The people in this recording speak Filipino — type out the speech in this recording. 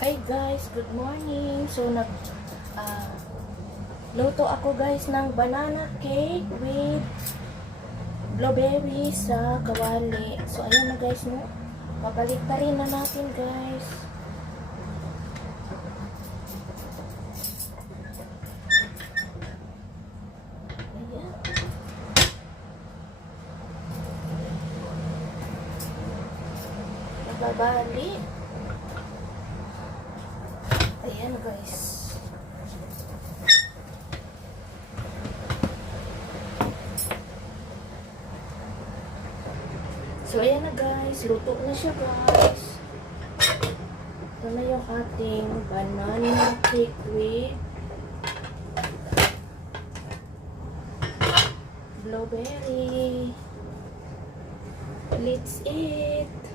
Hi guys, good morning. So ah, luto ako guys ng banana cake with blueberries sa kawali. So ayan na guys, no. Pabaliktarin na natin guys. Ayan. Babali. Ayan guys. So ayan na guys, luto na siya guys. Ito na yung ating banana cake with blueberry. Let's eat.